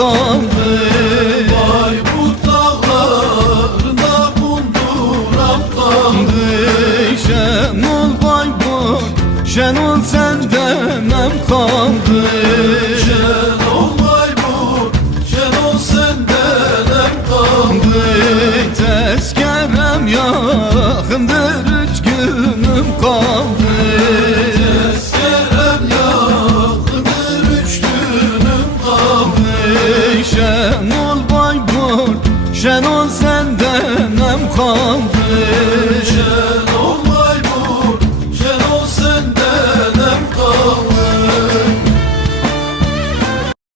kaldı. Bayburt dağlarına kunduram kaldı. Şenol Bayburt, Şenol senden hem kaldı. Şenol Bayburt, Şenol senden hem kaldı. Tezkerem yakındır, 3 günüm kaldı. Tezkerem yakındır, 3 günüm kaldı. Şenol Bayburt, Şenol senden hem kaldı.